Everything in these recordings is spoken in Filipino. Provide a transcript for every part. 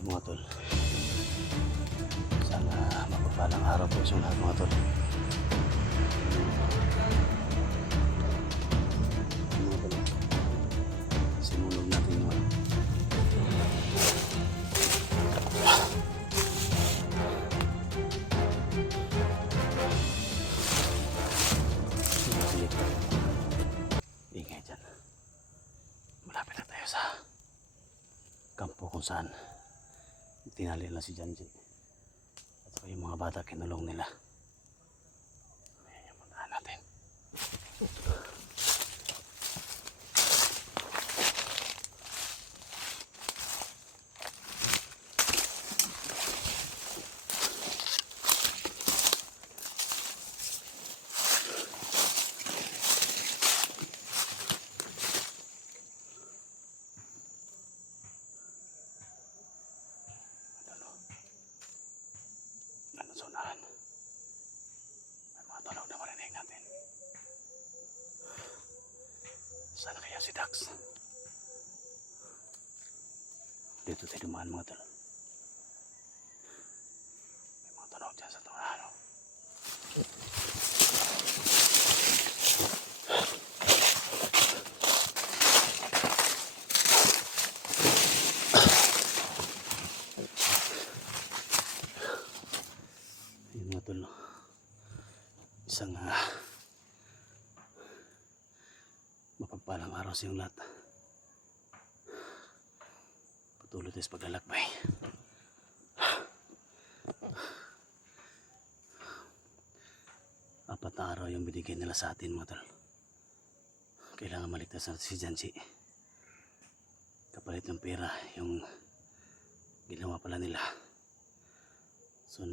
Ito mga tol. Sana mapapalang araw po sa lahat mga tol. Mga tol. Sinunog natin yung ano. Ingay dyan. Malapit na tayo sa kampo kung saan tinali na si Janji at saka yung mga bata kinulong nila. Ayan yung puntahan natin. Ano sunahan? May mga tunog na marinig natin. Sana kaya si Dax? Dito tayo dumaan mga tol. May mga tunog dyan sa tunahan. Ayun mga tol. Isang mapagpalang araw sa iyong lahat. Patuloy tayo sa paglalakbay. Apat na araw yung binigay nila sa atin mga tol. Kailangan maligtas natin si Janji. Kapalit ng pera yung ginawa pala nila. So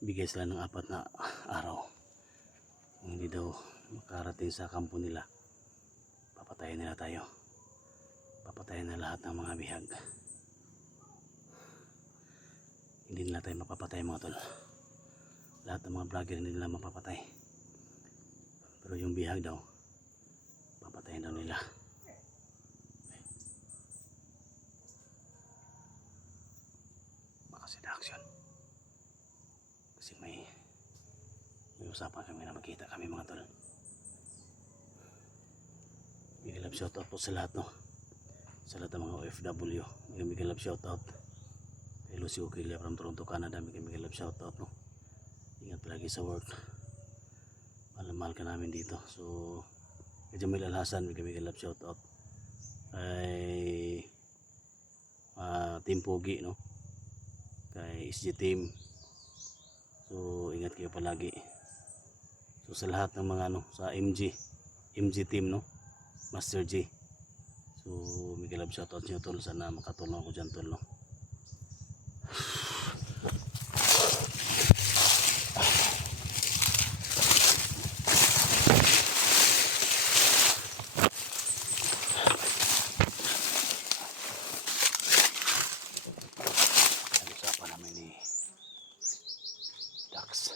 bigay sila ng apat na araw. Kung hindi daw makarating sa kampo nila, papatayin nila tayo. Papatayin na lahat ng mga bihag. Hindi nila tayo mapapatay mga tol. Lahat ng mga vlogger hindi nila mapapatay. Pero yung bihag daw, papatayin daw nila. Baka sila aksyon. Kasi may usapan kami na magkita kami mga tol. Big love shoutout po sa lahat, no? Sa lahat ng mga OFW. Big love shoutout kay Lucy Okilia from Toronto, Canada. Big love shoutout, no? Ingat palagi sa work. Mahal ka namin dito. So kay Jamil Alhasan, big love shoutout kay Team Pogi, no? Kay SG Team. So ingat kayo palagi. So sa lahat ng mga sa MG Team, no? Master G. So may love shoutout nyo tol. Sana makatulong ako dyan tol, no? Nag-usapan namin ni Dax.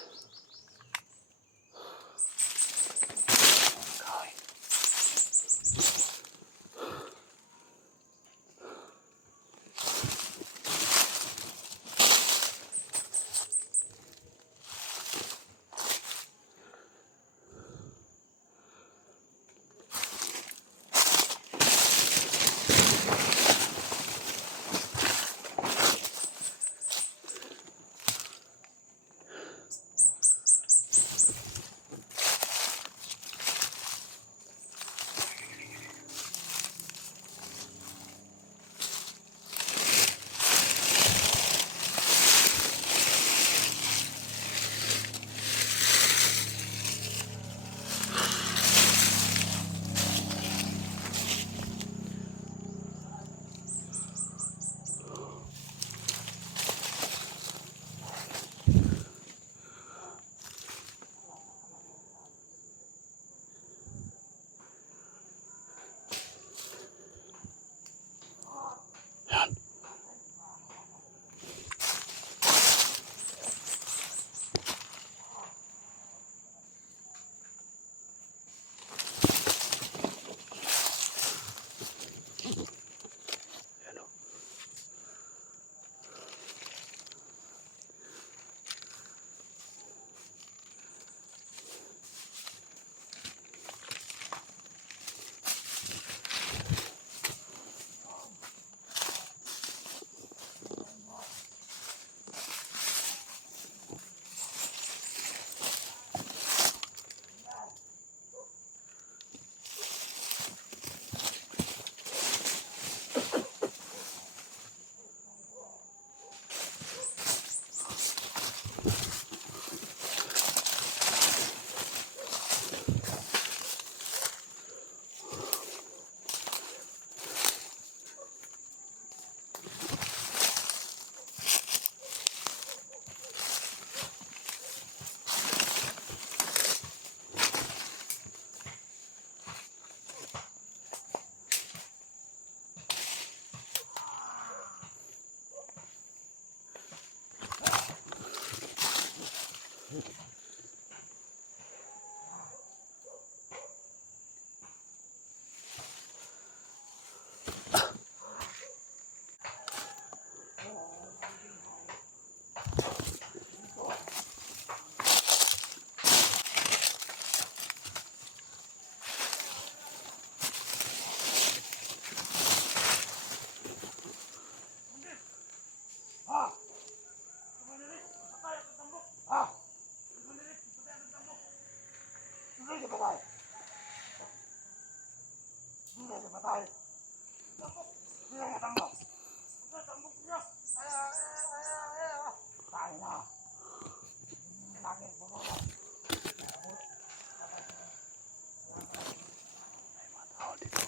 Tao dito.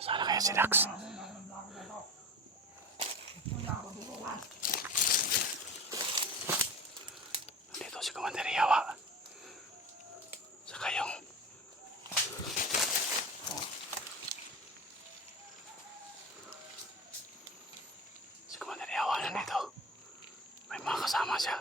Sana kaya si Dax? Dito si Commander Yawa. Saka yung si Commander Yawa nandito. May mga kasama siya.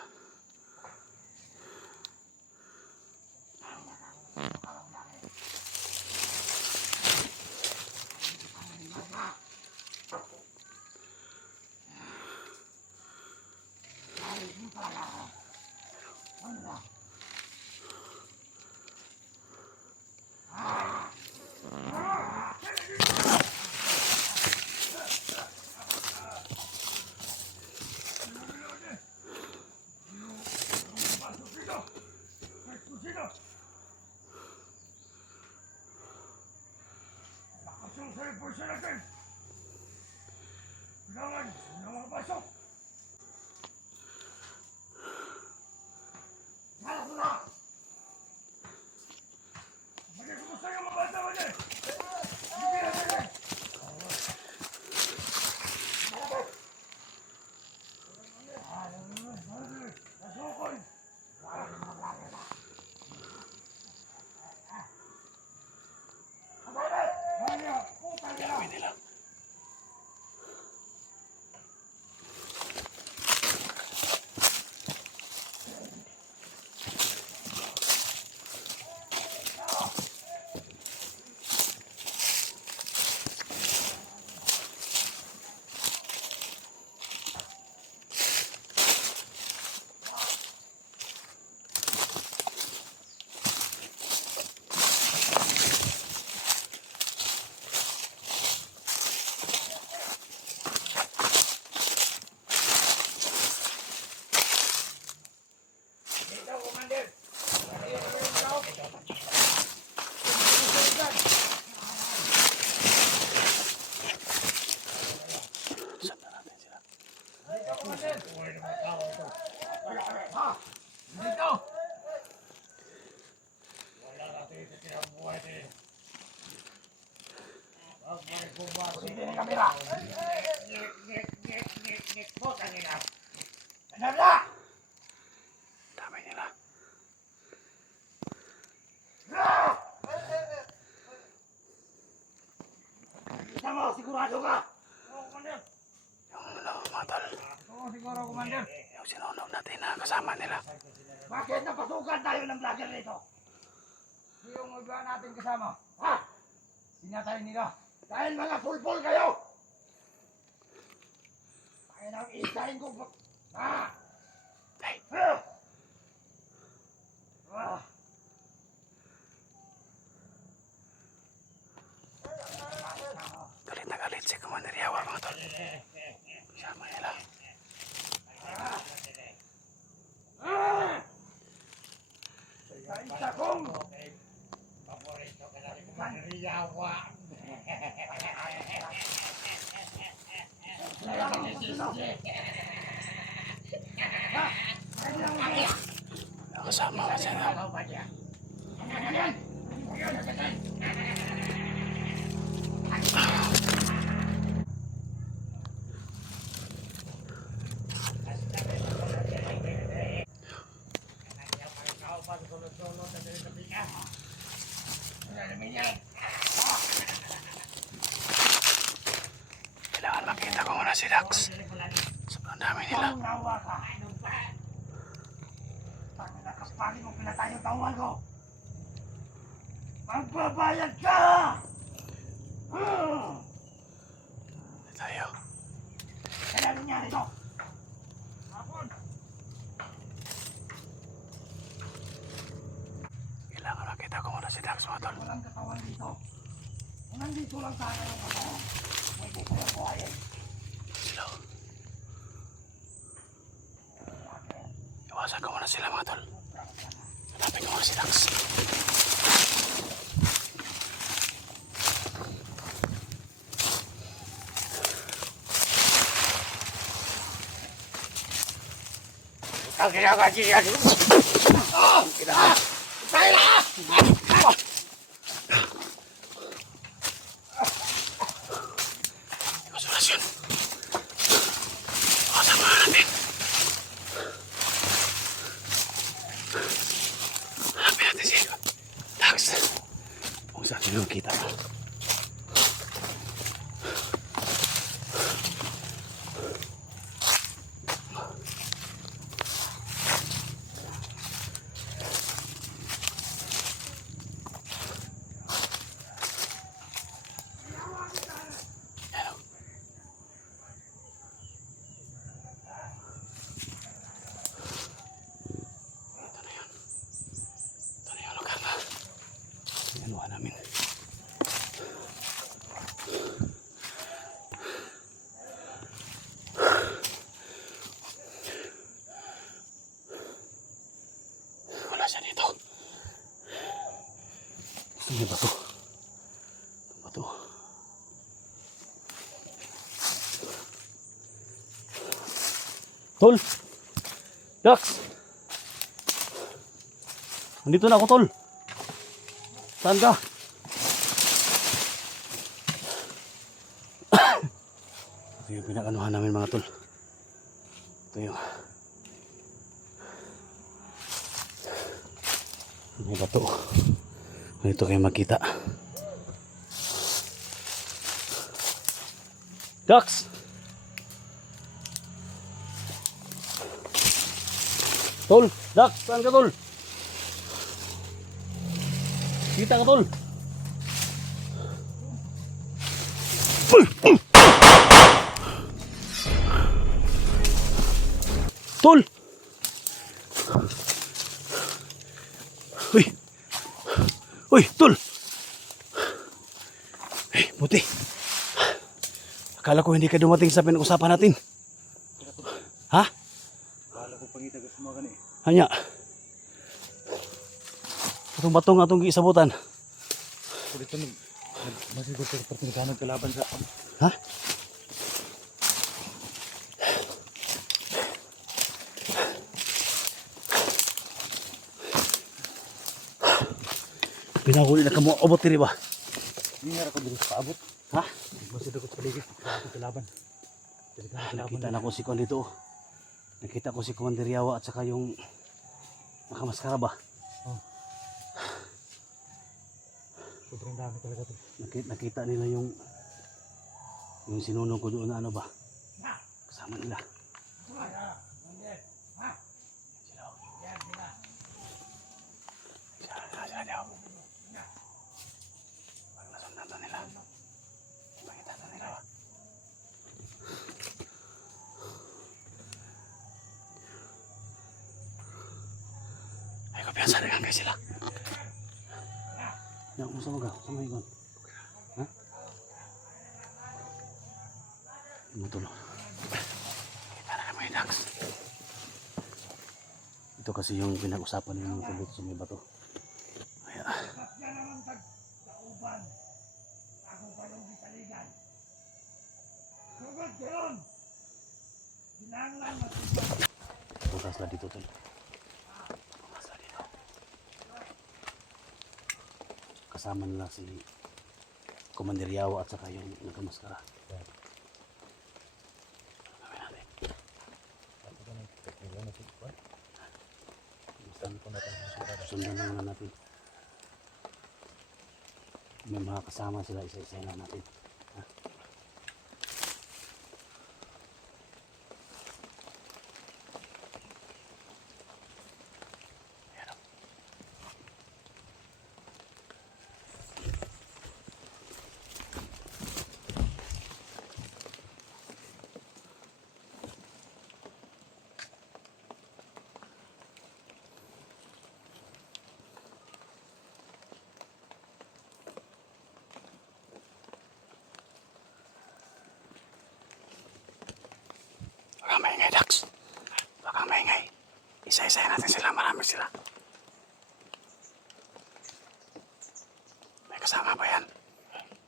Gagawin nila. Sundan natin sila. Dami nila. Sigurado ka? Yung mga tol. Oo, siguro, Commander. Yung sinunog natin na kasama nila. Bakit napasukan tayo ng vlogger nito? Yung iba natin kasama. Ha? Sinatay nila. Dahil mga pulpul kayo! Kaya nang isahin ko. Ha? Hey, Ha? Ah. galit na galit si Commander Yawa mga tol. Kasama nila. Sa isa kong paborito ka na rin manriyawa. Kasama ka sila. Kailangan makita ko muna si Dax. Sobrang dami nila. Nawa ka. Pag nakapagin mo pinatay yung tawag ko, magbabayad ka! Tayo. Kailan nangyari ito? Hapon, nandito. Kung nandito lang sana yung ano, pwede ko yung buhayin. Sila. Iwasan ko muna sila mga tol. Hanapin ko muna si Dax. Ang kinakasin yan. Tayo na! Konsentrasyon. Iwasan muna natin. Hanapin natin si Dax. Kung saan sila makita mo. Anuhan namin. Wala siya dito. Gusto niya bato. Itong bato. Tol! Dax! Nandito na ako, Tol. Saan ka? Ito yung pinakanuhan namin mga tol. Ito yung may bato. Ito kayo makita. Dax! Tol! Dax! Saan ka, Tol? Kita ka, Tol. Tol. Uy. Uy, Tol. Ay, buti. Akala ko hindi ka dumating sa pinag-usapan natin. Ha? Bahala ko pangita ka sumakan eh. Hanya. Itong batong atong gisabutan. So dito masigot ka pertengkahan kalaban sa... Ha? Pinahuli na kamo obot diri ba? Hindi nga ako dito sa paabot. Ha? Masigot ko sa paligid. Kalaban. Nakita na ko si Kon dito. Nakita ko si Commander Yawa at saka yung nakamaskara ba? Sobrang dami talaga to. Nakita nila yung sinunong ko doon na ano ba? Kasama nila. Sila daw. Pag nasundan na nila. Pakita na nila ba? Ay, kumpiyansa na kang sila. Ya, kumusta mo ka? Sama ikon. Ha? Matulog. Kita na kami, Dax. Ito kasi yung pinag-usapan ng mga kulit sa may bato. Kaya. Yan naman tag-kauban. Ako pa yung bisaligan. Sugod kayon! Binanglan na sugod. Bukas na dito, Tol. Bukas na dito. Kasama nila si Commander Yawa at saka yung nagkamaskara. Kami natin. Sundan na muna natin. May mga kasama sila, isa-isa na natin. Ha? Ayan o. kang maingay, Dax. Huwag kang maingay. Isa-isahin natin sila. Marami sila. May kasama ba yan?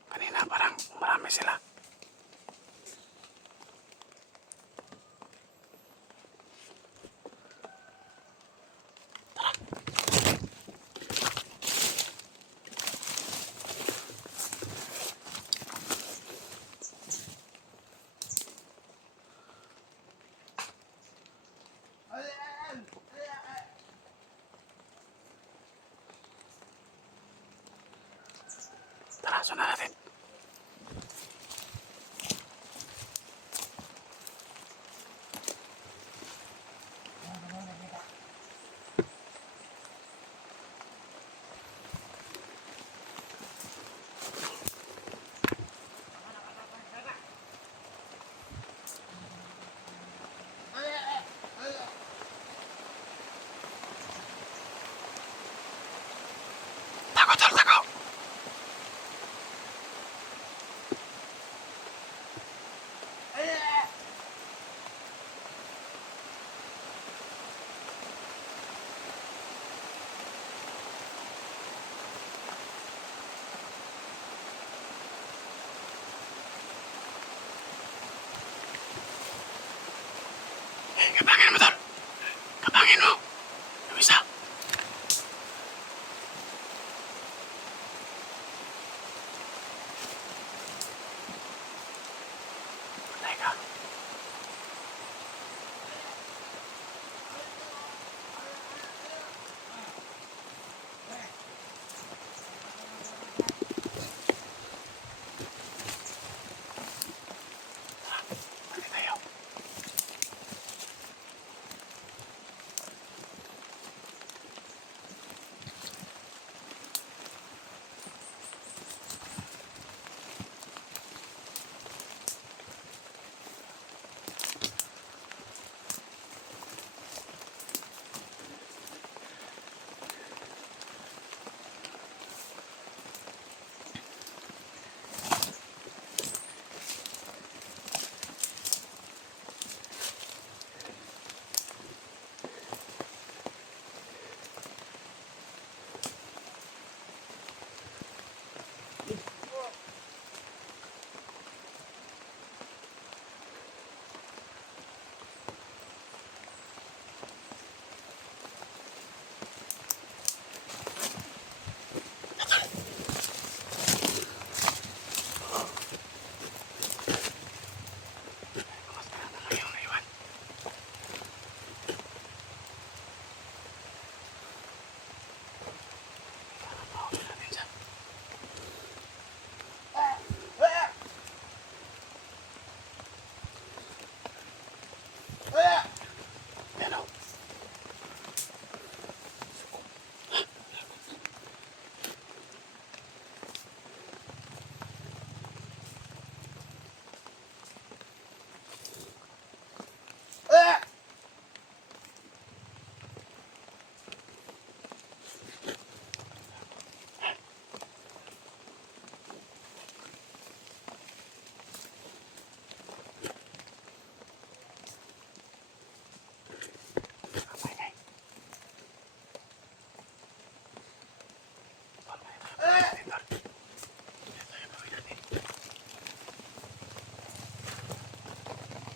Kanina parang marami sila. Tara, sundan natin. Takot, tol, takot. Kapangin mo, tol. Kapangin mo. Yung isa. Patay ka. Balik tayo. Yan o.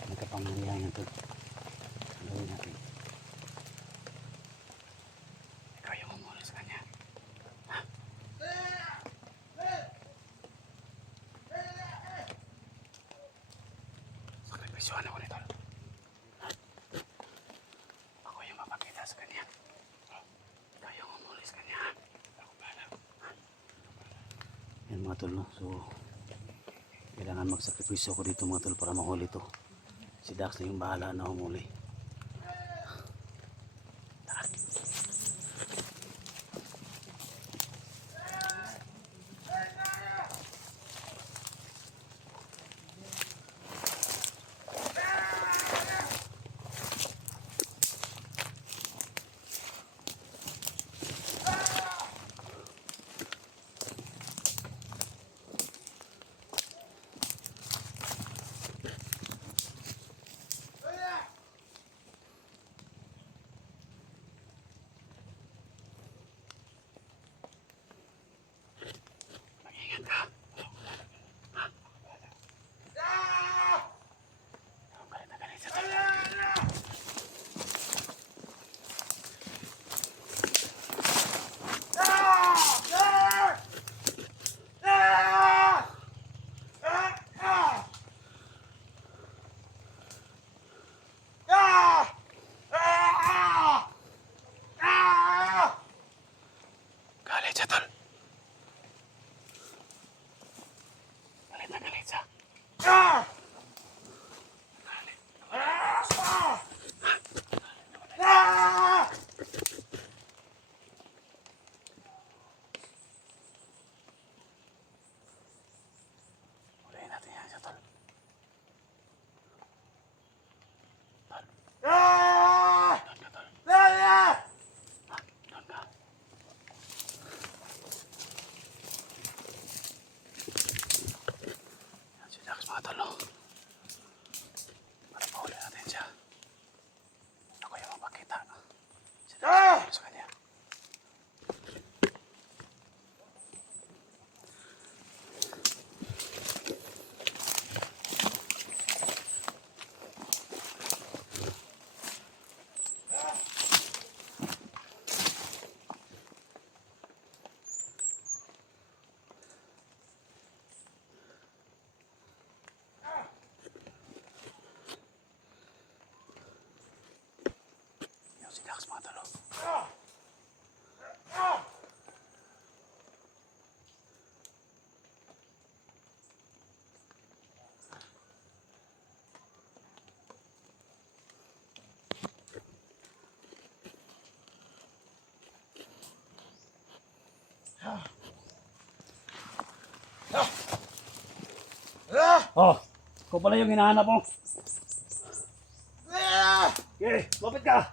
Nagkapangyarihan ito. Gawin natin. Ikaw yung umula sa kanya. Ha? Sakripisyohan ako nito. Ha? Ako yung mapakita sa kanya. Ikaw yung umula sa kanya. Ako pala. Ha? Yan mga tol, no? So, kailangan magsakripisyo ako dito mga tol para mahuli to. Si Dax na yung bahala na humuli. Tara. Oh, ikaw pala yung hinahanap mo. Okay, lumapit ka.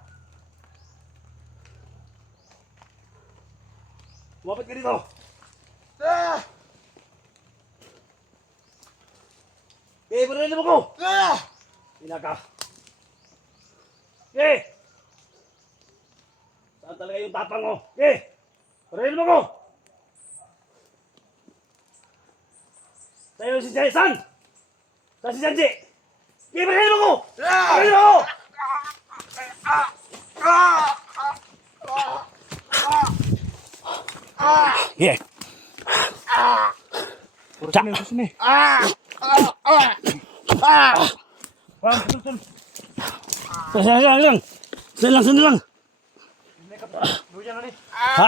Lumapit ka dito. Okay, panarin mo ko. Hina ka. Okay. Saan talaga yung tapang mo? Okay, panarin mo ko. Sa'yo si Jason. Saan si Janji? Okay, panarin mo ko. Panarin mo ko. Yeah. Kursin ni. Bang, sul. Sandali lang. Duyan na ni. Ha?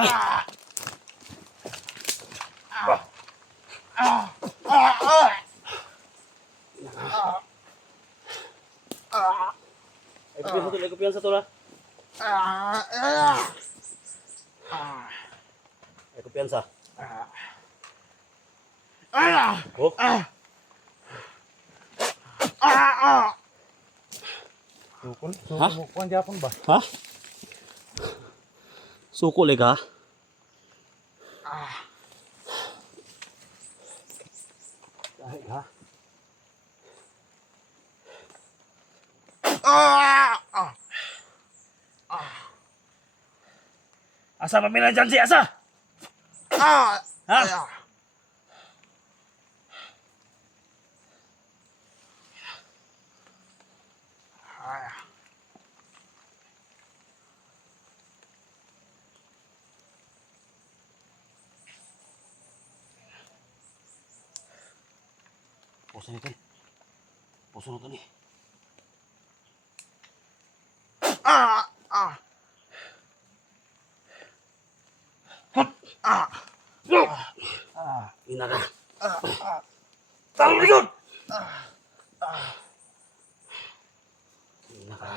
Ay, kumpiyansa to, ha? Ay, kumpiyansa. Oh? Sukol. Ha? Sukol mo kuan Japon ba? Ha? Suko le ka? Dahil ha? Asa pamilya dyan si Asa? Ha? Puso nito eh. Puso nito ni. Ina ka. Talo likod! Ina ka.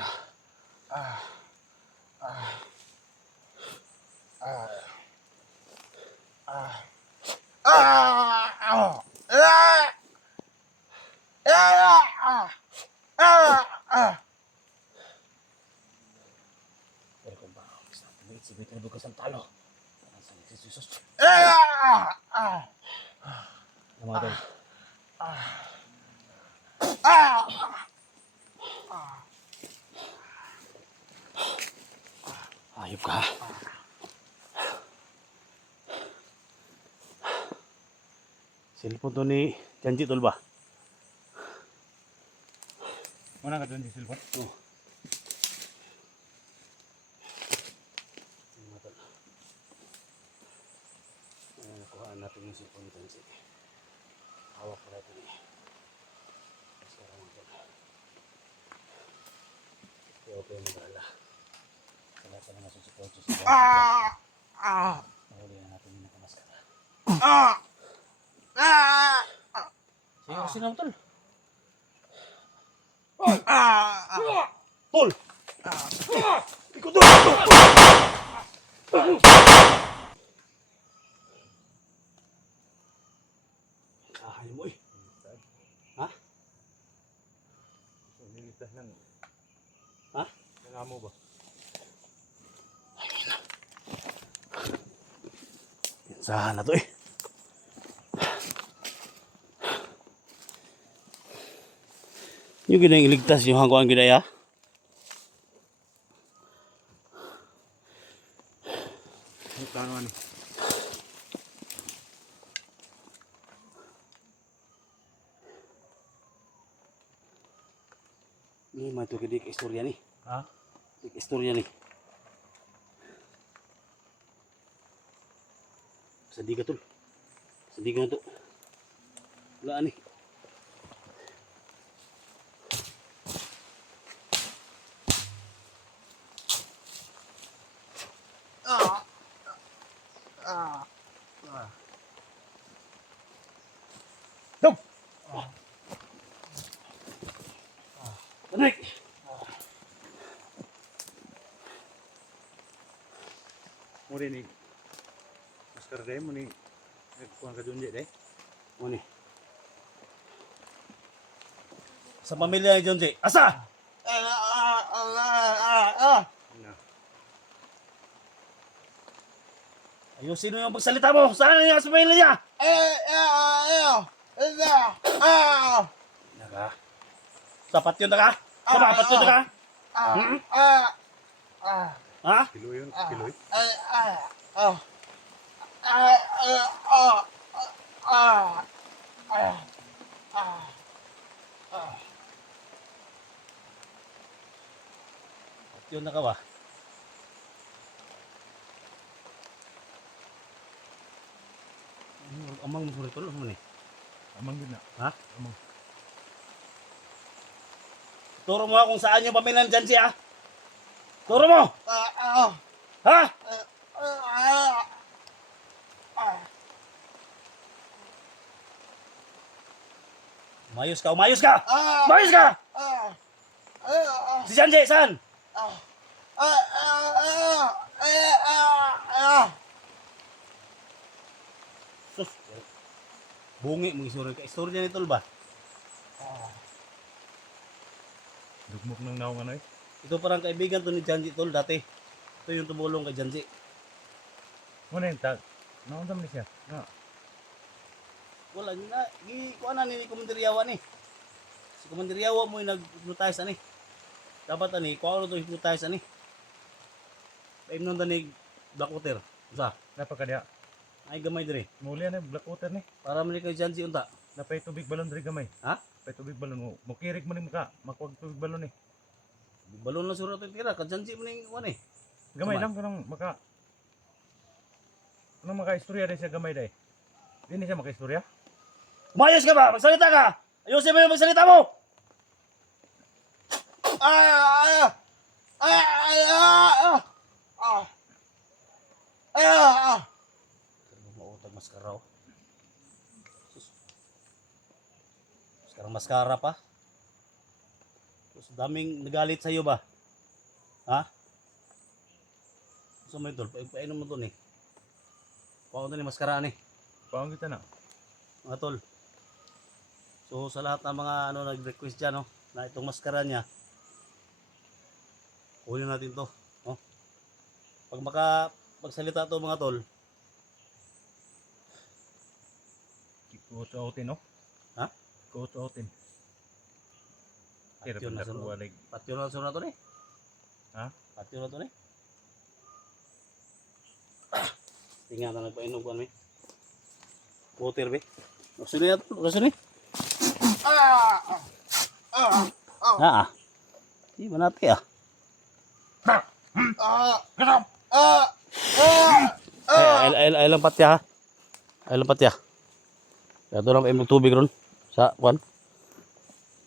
Pero kung ba, sibit na bukas ang talo. Parang sa nagsisus. Mga tol. Ayop ka. Cellphone to ni Janji tol ba? Mana ka doon di silpon? Oh. Mga tol. Nakuhaan natin yung cellphone ni Janji. Hawak ko natin eh. Sekarang mga tol. Okay, mag-alala. Sa lahat na nga susupport sa Janji. Mahuli na natin yung nakamaskara. Sige kasi lang tol. Tol! Ikaw tol! Kahay mo eh. Ha? Nilitas ng Ha? amo ba? Pinsahan na to eh. Yung ginang iligtas yung hangguan ginaya. Ano plano ani? Ini mah tuh gede istorya nih. Ha? Istorya nih. Sedih ka tol. Sedih ka na to. Wala ani. Dog! Tarik! Mo rin ni Oscar Day mo ni nagkuhan ka doon di day. Ano ni? Sa pamilya ni John J. Asa? Ayusin mo yung pagsalita mo. Saan niya sa pamilya niya? Naka. Sapat yun ka? Sapat yun ka? Ha? Kilo yun, kilo yun. Yun na ka ba? Amang mo rin tulog mo ni. Amang yun na. Ha? Amang. Turo mo kung saan yung pamilan dyan siya. Turo mo! Ha? Umayos ka, umayos ka! Umayos ka! Si Janji, saan? Sus, bungi mong isuri ka. Istorya ni Tol ba? Dugmok ng naong ano eh. Ito parang kaibigan to ni Janji Tol dati. Ito yung tumulong kay Janji. Muna yung tag. Naong dam ni siya. Na. Wala na, kuha na ni Commander Yawa ni. Si Commander Yawa mo yung nag-hypnotize ani. Dapat ani, kuha na ito hypnotize ani. Paimnon na ni Blackwater. Usa, Napakadya. ay gamay diri. Muli na black water ni. Para man ni kay Janji unta. Napay tubig balon diri gamay. Ha? Napay tubig balon mo. Mukirik mo ni maka. Makuwag tubig balon ni. Balon na surat yung tira, kay Janji mo ning kuha ni. Gamay Kamay. lang kanang maka. Anong maka-istorya rin siya gamay day? Hindi siya maka-istorya? Umayos ka ba? Magsalita ka! Ayusin mo yung magsalita mo! Mautag maskara oh. Sus. Maskara pa. Sus, daming nagalit sa iyo ba? Ha? Gusto mo ito? Painom mo ito ni. Pao ito ni maskara ni. Paong kita na. Mga tol. So sa lahat ng mga ano nag-request dyan, no, na itong maskara niya, kunin natin to. No? Pag magsalita to mga tol, Kuot-outin no? Ha? Kuot-outin. Kira patyo na pala sunod. kuwalig. Patyo na sunod na to ni. Ha? Patyo na to ni. Tingnan na nagpainom ko ano water be. Rasun ni, rasun ni. Di mana ti ah. Ay lang patya ha. Ay lang patya. Kaya ito lang tubig ron sa kwan.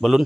Balon.